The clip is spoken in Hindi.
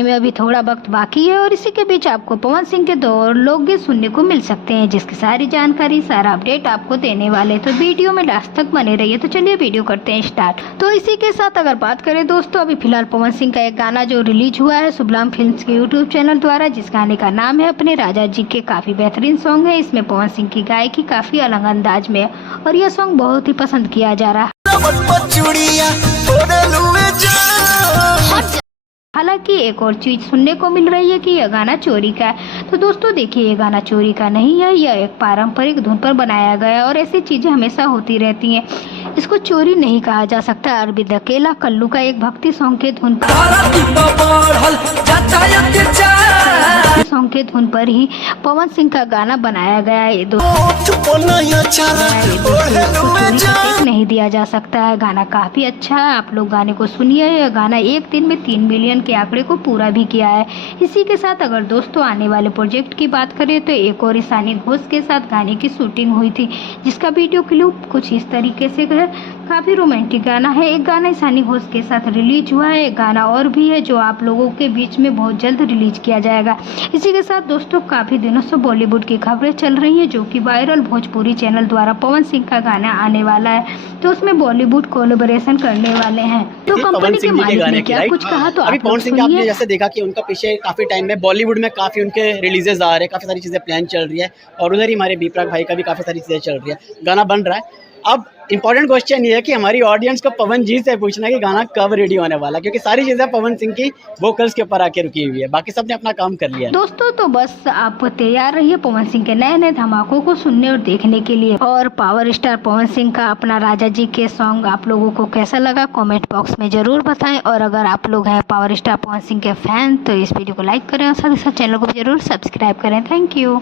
आने में अभी थोड़ा वक्त बाकी है और इसी के बीच आपको पवन सिंह के 2 और लोकगीत सुनने को मिल सकते हैं, जिसकी सारी जानकारी, सारा अपडेट आपको देने वाले। तो वीडियो में लास्ट तक बने रहिए। तो चलिए वीडियो करते हैं स्टार्ट। तो इसी के साथ अगर बात करें दोस्तों, अभी फिलहाल पवन सिंह का एक गाना जो रिलीज हुआ है शुभलाम फिल्म्स के यूट्यूब चैनल द्वारा, जिस गाने का नाम है अपने राजा जी के, काफी बेहतरीन सॉन्ग है। इसमें पवन सिंह की गायकी काफी अलग अंदाज में है और यह सॉन्ग बहुत ही पसंद किया जा रहा है। हालांकि एक और चीज सुनने को मिल रही है कि यह गाना चोरी का है। तो दोस्तों देखिए, ये गाना चोरी का नहीं है, यह एक पारंपरिक धुन पर बनाया गया है और ऐसी चीजें हमेशा होती रहती हैं। इसको चोरी नहीं कहा जा सकता। अरविंद अकेला कल्लू का एक भक्ति सॉन्ग के धुन पर ही पवन सिंह का गाना बनाया गया है। नहीं दिया जा सकता है। गाना काफी अच्छा है, आप लोग गाने को सुनिए। यह गाना एक दिन में 3 मिलियन के आंकड़े को पूरा भी किया है। इसी के साथ अगर दोस्तों आने वाले प्रोजेक्ट की बात करें तो एक और ईशानी घोष के साथ गाने की शूटिंग हुई थी, जिसका वीडियो क्लिप कुछ इस तरीके से है। काफी रोमांटिक गाना है। एक गाना ईशानी घोष के साथ रिलीज हुआ है, एक गाना और भी है जो आप लोगों के बीच में बहुत जल्द रिलीज किया जाएगा। इसी के साथ दोस्तों काफी दिनों से बॉलीवुड की खबरें चल रही हैं, जो कि वायरल भोजपुरी चैनल द्वारा पवन सिंह का गाना आने वाला है, तो उसमें बॉलीवुड कोलैबोरेशन करने वाले हैं। तो कंपनी के मालिक ने क्या कुछ कहा, तो अभी पवन सिंह का आपने जैसे देखा कि उनका पीछे काफी टाइम में बॉलीवुड में काफी उनके रिलीजेस आ रहे हैं, काफी सारी चीजें प्लान चल रही है और उधर ही हमारे बीपराग भाई का भी काफी सारी चीजें चल रही है, गाना बन रहा है। अब इंपॉर्टेंट क्वेश्चन ये है कि हमारी ऑडियंस को पवन जी से पूछना है कि गाना कब रेडी होने वाला, क्योंकि सारी चीजें पवन सिंह की वोकल्स के ऊपर आके रुकी हुई है, बाकी सबने अपना काम कर लिया दोस्तों। तो बस आप तैयार रहिए पवन सिंह के नए नए धमाकों को सुनने और देखने के लिए। और पावर स्टार पवन सिंह का अपना राजा जी के सॉन्ग आप लोगों को कैसा लगा कमेंट बॉक्स में जरूर बताएं। और अगर आप लोग हैं पावर स्टार पवन सिंह के फैन तो इस वीडियो को लाइक करें और साथ ही साथ चैनल को जरूर सब्सक्राइब करें। Thank you.